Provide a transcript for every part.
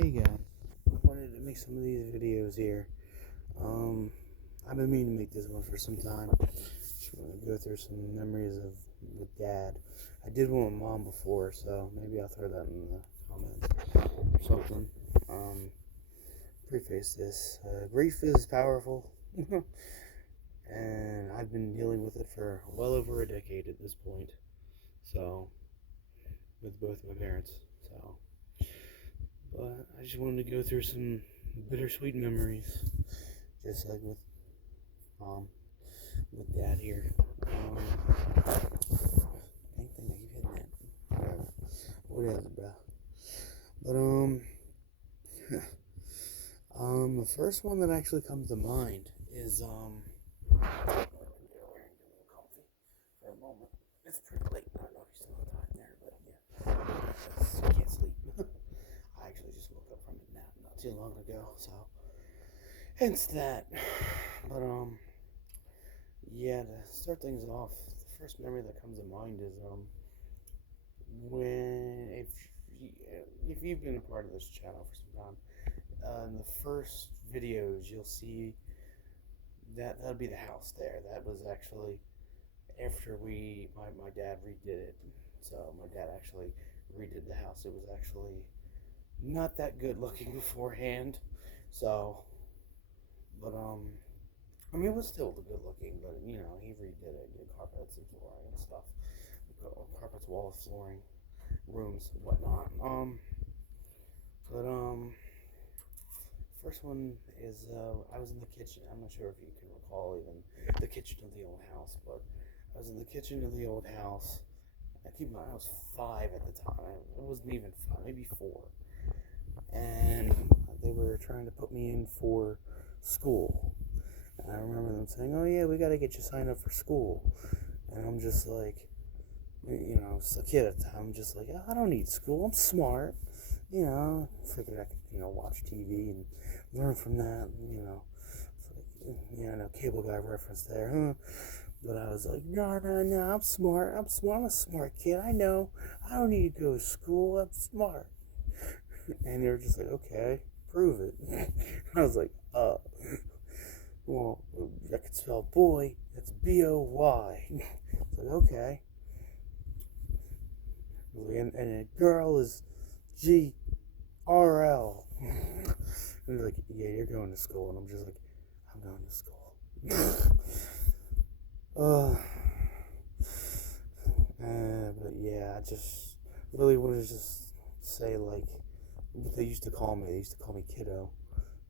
Hey guys, I wanted to make some of these videos here. I've been meaning to make this one for some time. Just want to go through some memories of with Dad. I did one with Mom before, so maybe I'll throw that in the comments or something. Preface this: grief is powerful, and I've been dealing with it for well over a decade at this point. So, with both my parents. So. But I just wanted to go through some bittersweet memories, just like with Mom, with Dad here. Dang thing, I keep hitting that. Whatever, bro. But the first one that actually comes to mind is comfy for a moment. It's pretty late. I don't know if you still have time there, but yeah, I can't sleep. I actually just woke up from a nap not too long ago, so hence that. But yeah, to start things off, the first memory that comes to mind is when if you've been a part of this channel for some time, in the first videos you'll see that'll be the house there. That was actually after my dad redid it. So my dad actually redid the house. It was actually not that good looking beforehand. So, but I mean, it was still good looking, but he redid it, did carpets and flooring and stuff, carpets, walls, flooring, rooms, whatnot. But first one is I was in the kitchen. I'm not sure if you can recall even the kitchen of the old house, but I was in the kitchen of the old house. I keep in mind I was 5 at the time. It wasn't even 5, maybe 4. And they were trying to put me in for school. And I remember them saying, "Oh yeah, we got to get you signed up for school." And I'm just like, I was a kid at the time. I'm just like, I don't need school. I'm smart. Figured I could, watch TV and learn from that. It's like, I know cable guy reference there, huh? But I was like, no, I'm smart. I'm a smart kid. I know. I don't need to go to school. I'm smart. And they were just like, okay, prove it. I was like, well, I could spell boy. That's B-O-Y. It's like, okay. And a girl is G-R-L. And they're like, yeah, you're going to school. And I'm just like, I'm going to school. But yeah, I just really want to just say, like, what they used to call me. They used to call me kiddo.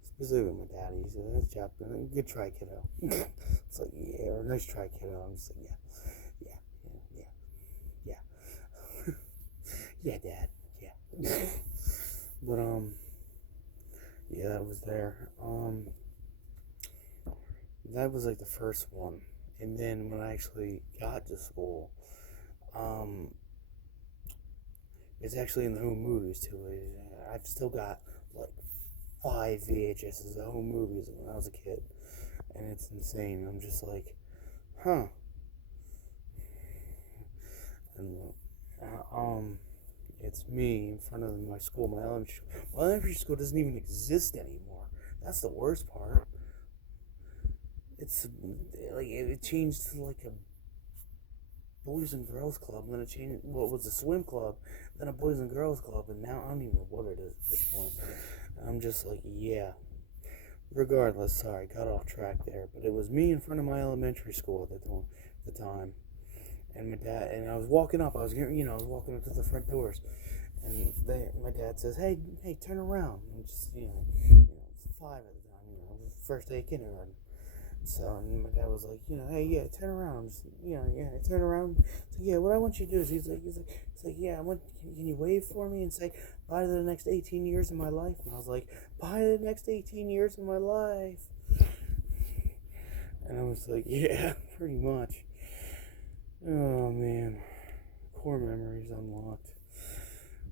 Specifically my dad. He said, "Nice job, good try, kiddo." It's like, yeah, or nice try, kiddo. I'm just like, yeah, yeah, Dad, yeah. But yeah, that was there. That was like the first one, and then when I actually got to school, it's actually in the home movies too. I've still got like 5 VHSs of home movies when I was a kid, and it's insane. I'm just like, huh. And it's me in front of my school, my elementary school. My elementary school doesn't even exist anymore. That's the worst part. It's like it changed to like a boys and girls club, and then it changed. Well, it was a swim club, then a boys and girls club, and now I don't even know what it is at this point. And I'm just like, yeah. Regardless, sorry, got off track there, but it was me in front of my elementary school at the time, and my dad. And I was walking up. I was walking up to the front doors, and my dad says, "Hey, turn around." And I'm just, it's 5 at the time, first day of kindergarten. So and my dad was like, hey, yeah, turn around, just, turn around. So yeah, what I want you to do is he's like, yeah, can you wave for me and say bye to the next 18 years of my life? And I was like, bye to the next 18 years of my life. And I was like, yeah, pretty much. Oh man, core memories unlocked.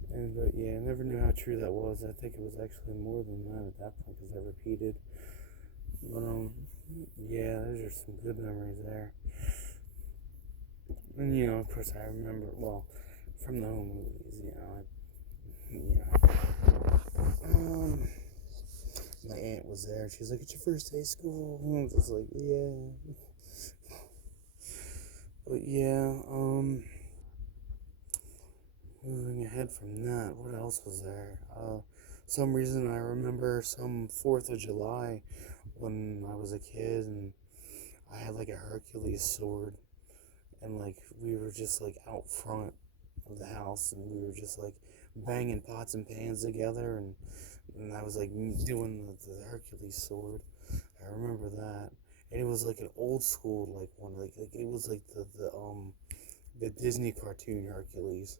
But yeah, I never knew how true that was. I think it was actually more than that at that point because I repeated. But yeah, those are some good memories there. And of course, I remember from the home movies. was there, and she's like, "It's your first day of school." And I was just like, "Yeah." But yeah, moving ahead from that, what else was there? Some reason I remember some 4th of July when I was a kid, and I had like a Hercules sword, and like we were just like out front of the house, and we were just like banging pots and pans together, and I was like doing the Hercules sword. I remember that, and it was like an old school like one, like it was like the Disney cartoon Hercules.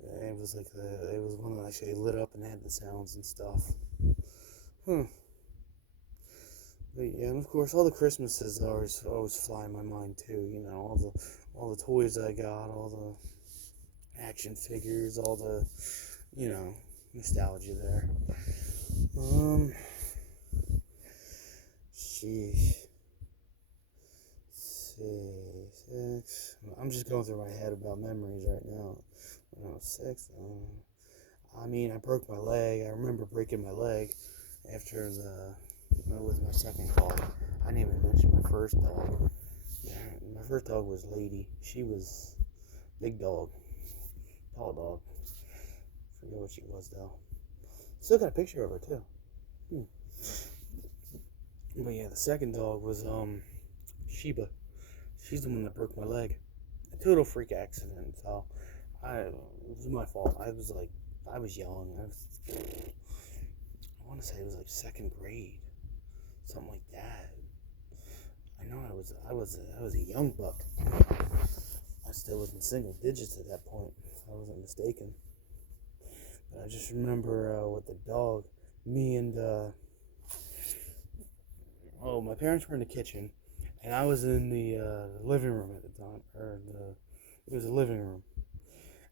It was like it was one that actually lit up and had the sounds and stuff. Huh. But yeah, and of course all the Christmases always fly in my mind too. You know, all the toys I got, all the action figures, all the, you know, nostalgia there. Um, sheesh. Six. I'm just going through my head about memories right now. When I was 6, I mean, I broke my leg. I remember breaking my leg after with my second dog. I didn't even mention my first dog. Yeah, my first dog was Lady. She was big dog, tall dog. Forget what she was though. Still got a picture of her too. Hmm. But yeah, the second dog was Sheba. She's the one that broke my leg. A total freak accident. So it was my fault. I was young. I want to say it was like second grade, something like that. I know I was a young buck. I still was in single digits at that point, if I wasn't mistaken. But I just remember with the dog, me and my parents were in the kitchen, and I was in the living room at the time, it was a living room,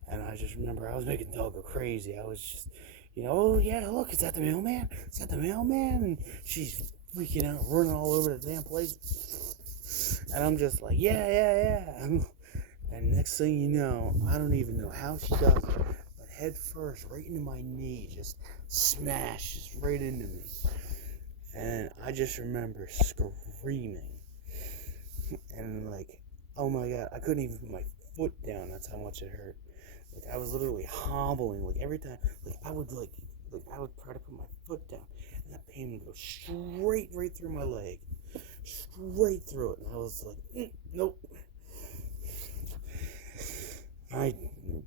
and I just remember I was making the dog go crazy. I was just, oh yeah, look, is that the mailman? Is that the mailman? And she's freaking out, running all over the damn place, and I'm just like, yeah, yeah, yeah. And next thing you know, I don't even know how she does it, but head first, right into my knee, just smashes right into me. And I just remember screaming. And like, oh my god, I couldn't even put my foot down, that's how much it hurt. Like, I was literally hobbling, like every time, I would try to put my foot down, and that pain would go straight right through my leg. Straight through it. And I was like, nope. I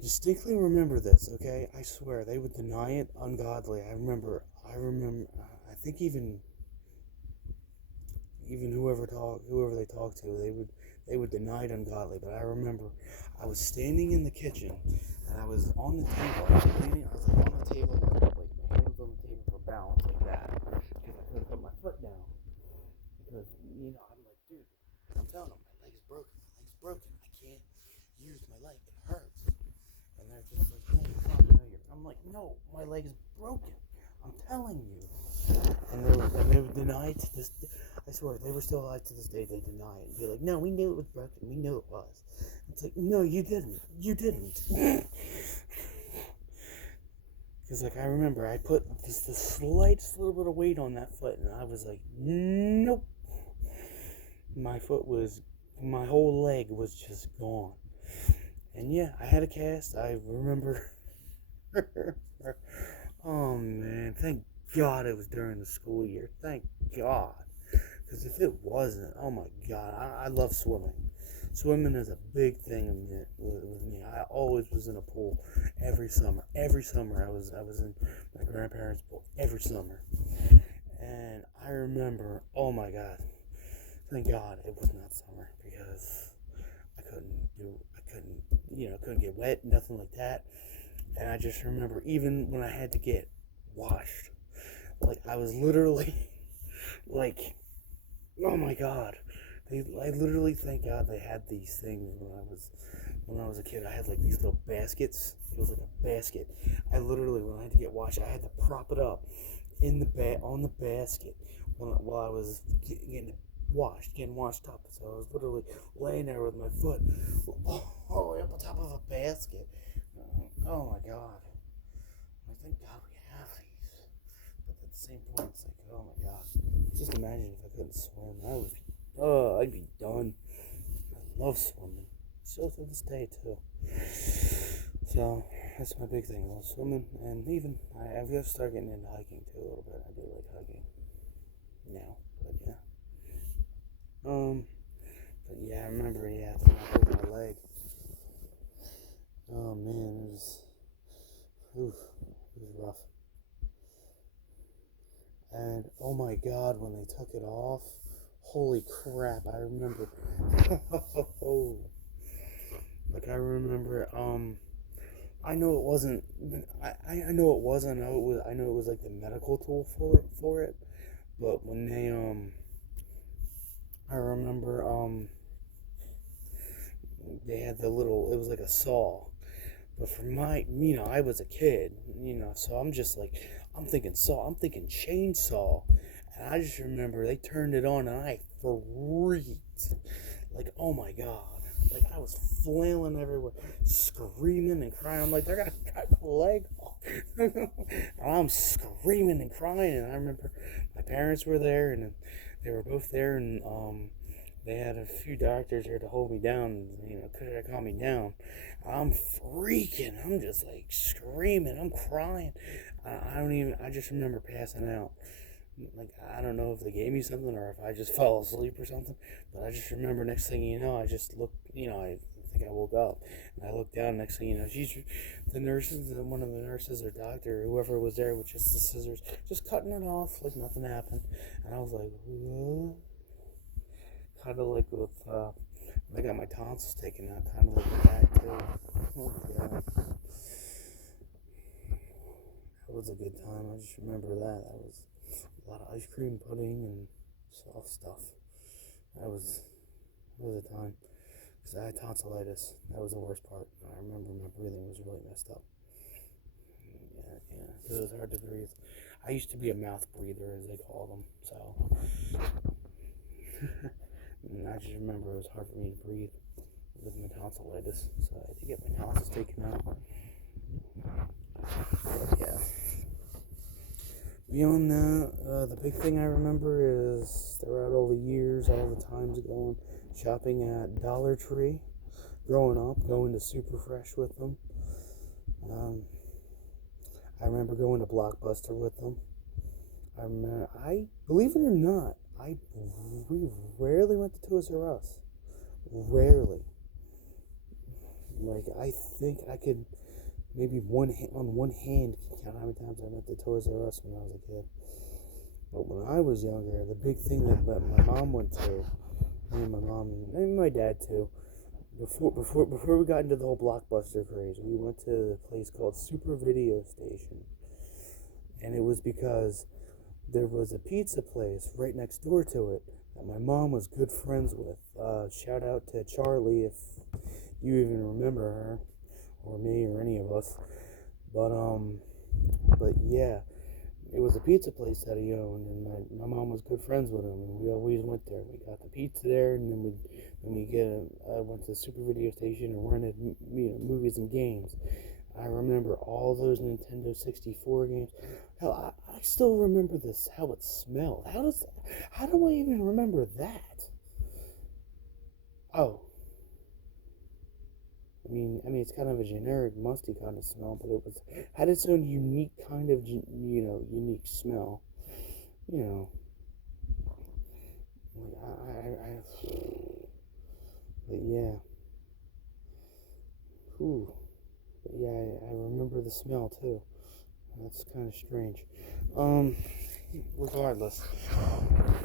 distinctly remember this, okay? I swear, they would deny it ungodly. I remember, I think even whoever they talked to, they would deny it ungodly. But I remember I was standing in the kitchen, and I was on the table. I was like on the table, like my hands on the table for balance, like that, because I couldn't put my foot down. Because, I'm like, dude, I'm telling them, my leg's broken. I can't use my leg. It hurts. And they're just like, no, you're fine. I'm like, no, my leg is broken. I'm telling you. And they would deny it to this. I swear, they were still alive to this day. They deny it and be like, no, we knew it was broken. We knew it was. It's like, no, you didn't. You didn't. Because, I remember I put just the slightest little bit of weight on that foot, and I was like, nope. My whole leg was just gone. And yeah, I had a cast. I remember. Oh man, thank God it was during the school year. Thank God. Because if it wasn't, oh my God, I love swimming. Swimming is a big thing with me. I always was in a pool every summer. Every summer I was in my grandparents' pool every summer. And I remember, oh my God, thank God it was not summer, because I couldn't get wet, nothing like that. And I just remember, even when I had to get washed, I was literally oh my God, I literally, thank God they had these things when I was a kid. I had these little baskets. It was like a basket. I literally, when I had to get washed, I had to prop it up on the basket while I was getting washed up. So I was literally laying there with my foot all the way up on top of a basket. Oh my God. Thank God we have these. But at the same point, it's like, oh my god. Just imagine if I couldn't swim. I'd be done. I love swimming. Still to this day, too. So, that's my big thing. I love swimming. And even, I've got to start getting into hiking, too, a little bit. I do like hiking now. But, yeah. But, yeah, I remember, when I broke my leg. Oh, man, it was rough. And oh my god, when they took it off, holy crap, I remember. Like I remember, I know it wasn't. I know it was. I know it was like the medical tool for it. But when they I remember they had the little. It was like a saw. But for I was a kid, so I'm just like, I'm thinking saw, I'm thinking chainsaw. And I just remember they turned it on and I freaked. Like, oh my God. Like, I was flailing everywhere, screaming and crying. I'm like, they're going to cut my leg off. And I'm screaming and crying. And I remember my parents were there and they were both there. And they had a few doctors here to hold me down, to calm me down. I'm freaking. I'm just like screaming. I'm crying. I just remember passing out. Like, I don't know if they gave me something or if I just fell asleep or something, but I just remember next thing you know, I just looked, I think I woke up and I looked down. Next thing you know, one of the nurses or doctor, whoever was there with just the scissors, just cutting it off like nothing happened. And I was like, what? Kind of like with, I got my tonsils taken out, kind of like with that too. Oh god, that was a good time. I just remember that. That was a lot of ice cream pudding and soft stuff. That was a time. Because I had tonsillitis. That was the worst part. I remember my breathing was really messed up. Yeah, because it was hard to breathe. I used to be a mouth breather, as they call them, so. And I just remember it was hard for me to breathe with my tonsillitis, so I had to get my tonsils taken out. But yeah. Beyond that, the big thing I remember is throughout all the years, all the times going shopping at Dollar Tree, growing up, going to Super Fresh with them. I remember going to Blockbuster with them. Believe it or not, we rarely went to Toys R Us. Rarely. Like, I think I could maybe on one hand count how many times I went to Toys R Us when I was a kid. But when I was younger, the big thing that my mom went to, and my mom and my dad too, before we got into the whole Blockbuster craze, we went to a place called Super Video Station. And it was because there was a pizza place right next door to it that my mom was good friends with. Shout out to Charlie if you even remember her, or me, or any of us. But yeah, it was a pizza place that he owned, and my mom was good friends with him, and we always went there. We got the pizza there, and then I went to the Super Video Station and rented movies and games. I remember all those Nintendo 64 games. Hell, I still remember how it smelled. How do I even remember that? Oh, I mean, it's kind of a generic, musty kind of smell, but had its own unique kind of, unique smell. You know, but yeah, ooh, but yeah, I remember the smell too. That's kind of strange. Regardless,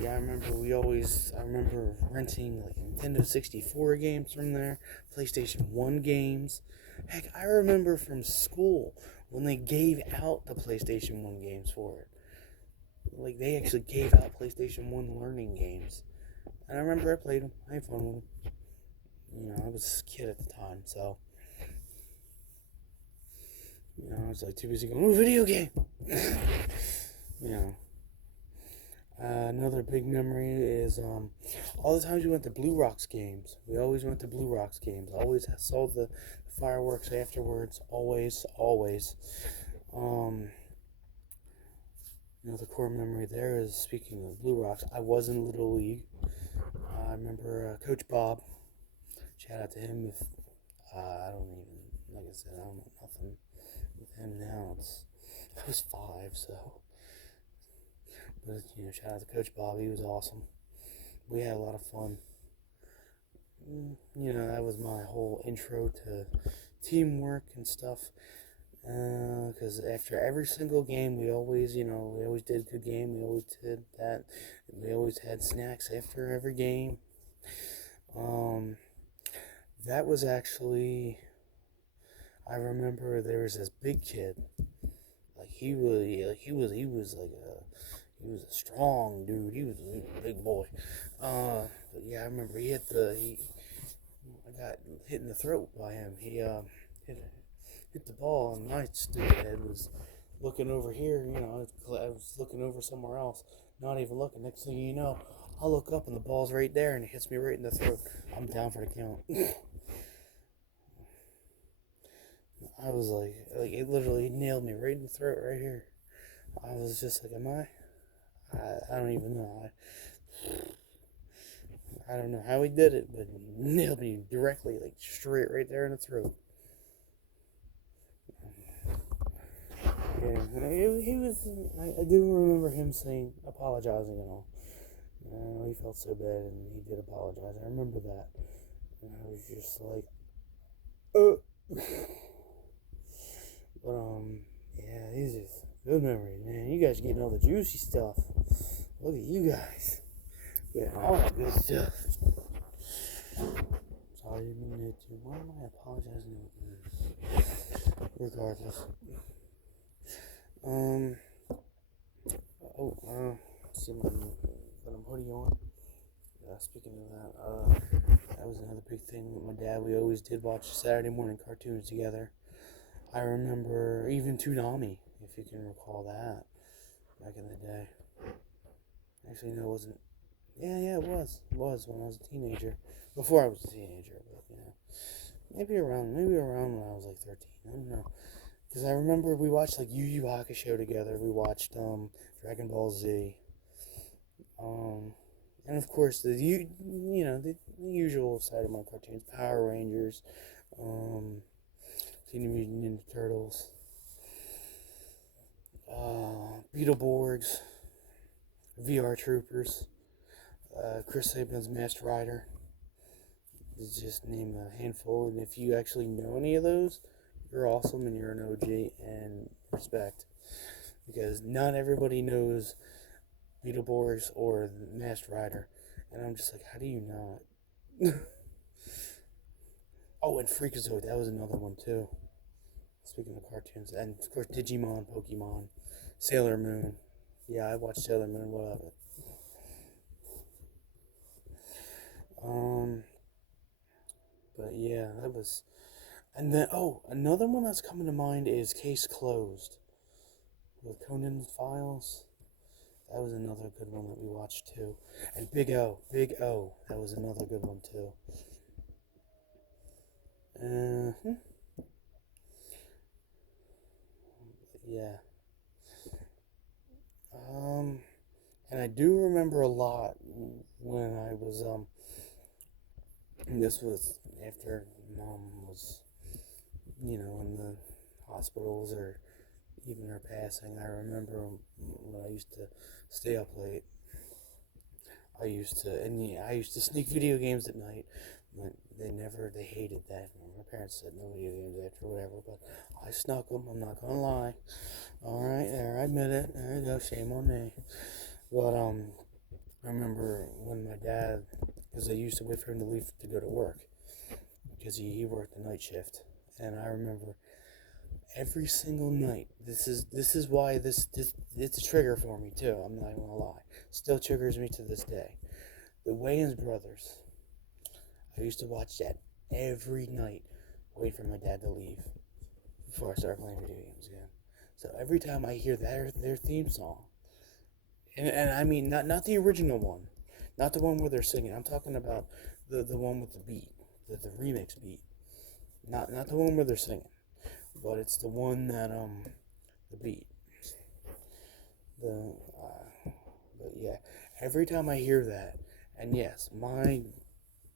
yeah, I remember renting like Nintendo 64 games from there, PlayStation 1 games. Heck, I remember from school when they gave out the PlayStation 1 games for it. Like, they actually gave out PlayStation 1 learning games. And I remember I played them. I had fun with them. I was a kid at the time, so. I was like too busy going, oh, video game! Another big memory is all the times we went to Blue Rocks games. We always went to Blue Rocks games. Always saw the fireworks afterwards. Always. The core memory there is, speaking of Blue Rocks, I was in Little League. I remember Coach Bob. Shout out to him. If I don't even, like I said, I don't know nothing with him now. I was 5, so. But shout out to Coach Bob. He was awesome. We had a lot of fun. That was my whole intro to teamwork and stuff. Because after every single game, we always did a good game. We always did that. We always had snacks after every game. That was actually, I remember there was this big kid. He was a strong dude. He was a big boy. But yeah, I remember I got hit in the throat by him. He hit the ball, and my stupid head was looking over here. I was looking over somewhere else, not even looking. Next thing you know, I look up and the ball's right there, and it hits me right in the throat. I'm down for the count. I was like it literally nailed me right in the throat right here. I was just like, am I? I don't even know. I don't know how he did it, but nailed me directly, straight right there in the throat. Yeah, he was. I do remember him apologizing and all. He felt so bad, and he did apologize. I remember that, and I was just like, But yeah, these are good memories, man. You guys getting all the juicy stuff. Look at you guys. Getting all the good stuff. Sorry, you mean to. Why am I apologizing? Regardless. See my hoodie on. Speaking of that was another big thing with my dad. We always did watch Saturday morning cartoons together. I remember even Toonami, if you can recall that, back in the day. Actually, no, it wasn't. Yeah, it was. It was when I was a teenager. Before I was a teenager, but maybe around when I was 13. I don't know. Because I remember we watched Yu Yu Hakusho together. We watched Dragon Ball Z. And of course the usual side of my cartoons: Power Rangers, Teenage Mutant Ninja Turtles, Beetleborgs, VR Troopers, Chris Saban's Masked Rider. Just name a handful, and if you actually know any of those, you're awesome and you're an OG, and respect, because not everybody knows Beetleborgs or the Masked Rider, and I'm just like, how do you not? Oh, and Freakazoid, that was another one too. Speaking of cartoons, and of course Digimon, Pokemon, Sailor Moon. Yeah, I watched Sailor Moon. What of it? But yeah, that was. And then, another one that's coming to mind is Case Closed with Conan Files. That was another good one that we watched too. And Big O, that was another good one too. Yeah. And I do remember a lot when I was this was after Mom was, in the hospitals, or even her passing. I remember when I used to stay up late. I used to sneak video games at night. But they hated that. My parents said no video games after whatever, but I snuck them. I'm not gonna lie. All right, there, I admit it. There you go. Shame on me. But I remember when my dad, because I used to wait for him to leave to go to work, because he worked the night shift, and I remember every single night. This is why this it's a trigger for me too. I'm not gonna lie. Still triggers me to this day. The Wayans Brothers. I used to watch that every night. Wait for my dad to leave before I start playing video games again. So every time I hear their theme song, and I mean not the original one, not the one where they're singing. I'm talking about the one with the beat, the remix beat. Not the one where they're singing, but it's the one that the beat. The but yeah, every time I hear that, and yes, my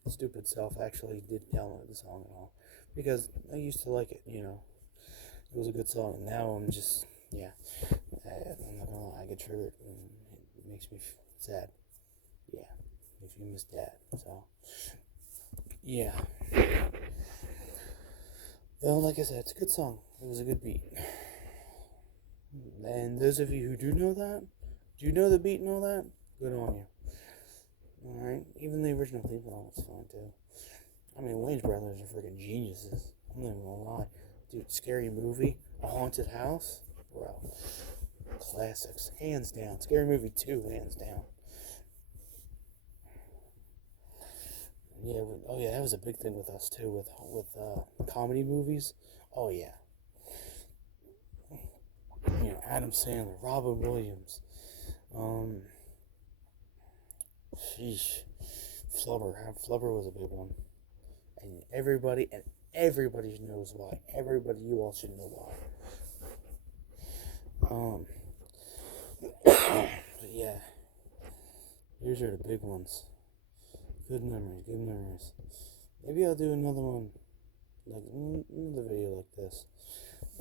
stupid self actually did download the song and all because I used to like it. It was a good song. And now I'm just yeah. I'm not gonna lie, I get triggered and it makes me sad. Yeah, makes me miss dad. So yeah. Well, like I said, it's a good song. It was a good beat. And those of you who do know that, do you know the beat and all that? Good on you. Alright? Even the original theme song was fine too. I mean, Wayne's brothers are freaking geniuses. I'm not even gonna lie. Dude, Scary Movie, A Haunted House, bro. Classics. Hands down. Scary Movie 2, hands down. Yeah, oh yeah, that was a big thing with us too, with comedy movies. Oh yeah. Adam Sandler, Robin Williams, um, sheesh, Flubber. Flubber was a big one, and everybody knows why. Everybody, you all should know why. Um, but yeah, these are the big ones. Good memories, good memories. Maybe I'll do another one, like another video like this.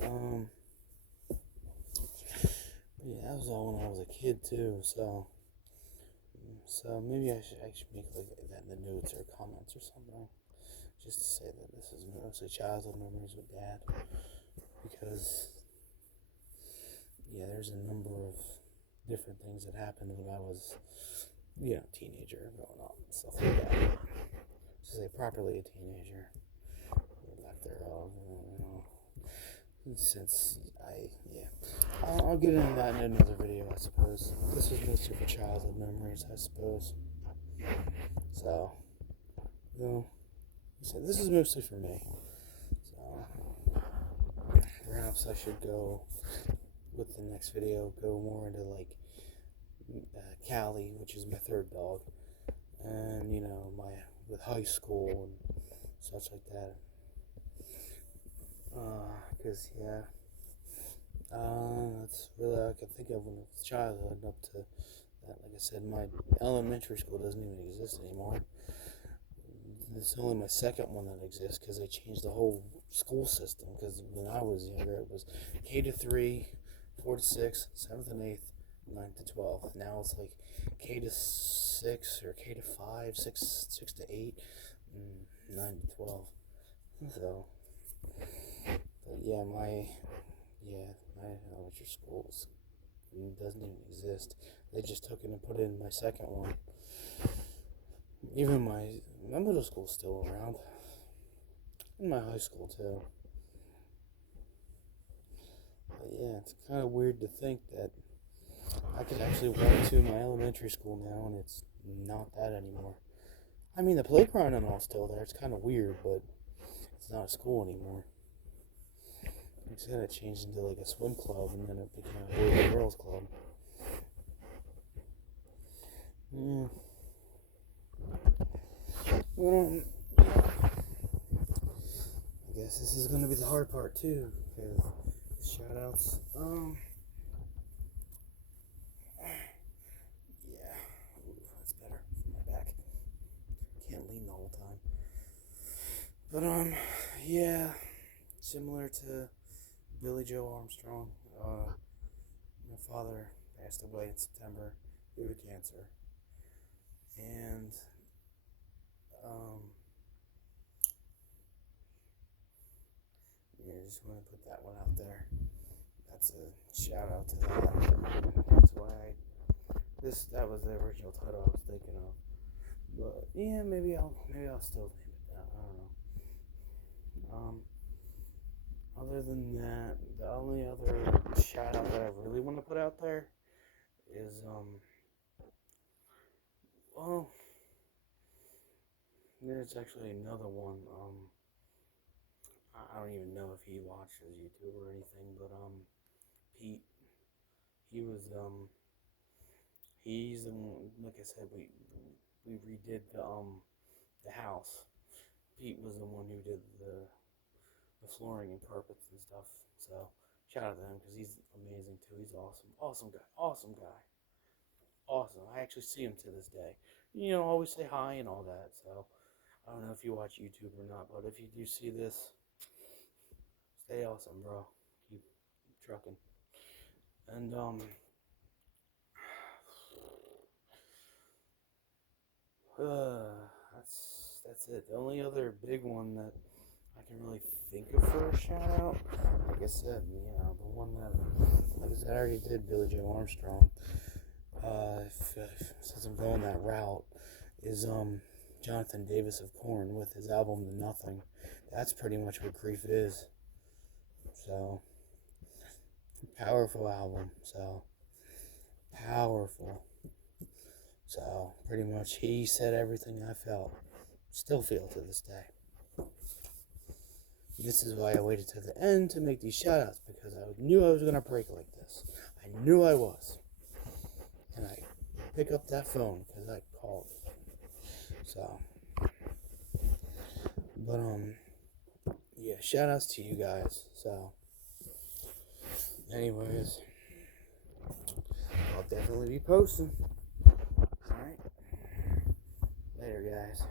Um, yeah, that was all when I was a kid too. So maybe I should make like that in the notes or comments or something, just to say that this is mostly childhood memories with dad, because yeah, there's a number of different things that happened when I was, teenager, growing up, and stuff like that. To say properly a teenager, or lack thereof, since I'll get into that in another video, I suppose. This was mostly for childhood memories, I suppose. So, so this is mostly for me. So, perhaps I should go with the next video, go more into like Callie, which is my third dog, and my with high school and such like that. Because that's really all I can think of when it's childhood up to that. Like I said, my elementary school doesn't even exist anymore. It's only my second one that exists because they changed the whole school system. Because when I was younger, it was K to 3, 4 to 6, 7th and 8th, 9 to 12. Now it's like K to 6 or K to 5, 6 to 8, 9 to 12. So, but my elementary school doesn't even exist. They just took it and put it in my second one. Even my middle school's still around, and my high school too. But yeah, it's kind of weird to think that I could actually walk to my elementary school now, and it's not that anymore. I mean, the playground and all still there. It's kind of weird, but it's not a school anymore. Instead, it changed into like a swim club, and then it became a boys and girls club. Yeah. Well, I guess this is gonna be the hard part too, because shout outs. Yeah, ooh, that's better for my back. Can't lean the whole time. But yeah, similar to Billy Joe Armstrong. My father passed away in September due to cancer, and um, yeah, just want to put that one out there. That's a shout out to that. That's why that was the original title I was thinking of. But yeah, maybe I'll still name it that. I don't know. Other than that, the only other shout out that I really want to put out there is well, there's actually another one. I don't even know if he watches YouTube or anything, but Pete, he was he's the one, like I said, we redid the house. Pete was the one who did the flooring and carpets and stuff. So Shout out to him because he's amazing too. He's awesome. Awesome guy. Awesome guy. Awesome. I actually see him to this day. Always say hi and all that. So I don't know if you watch YouTube or not, but if you do see this, stay awesome, bro. Keep trucking. And that's it. The only other big one that I can really think of for a shout out, like I said, the one that, like I said, I already did Billy Joe Armstrong. Since I'm going that route, is Jonathan Davis of Korn with his album The Nothing. That's pretty much what grief is. So powerful album. So powerful. So pretty much he said everything I felt, still feel to this day. This is why I waited to the end to make these shout outs, because I knew I was going to break like this. I knew I was. And I pick up that phone because I called it. So, but yeah, shout outs to you guys. So, anyways, I'll definitely be posting. Alright, later guys.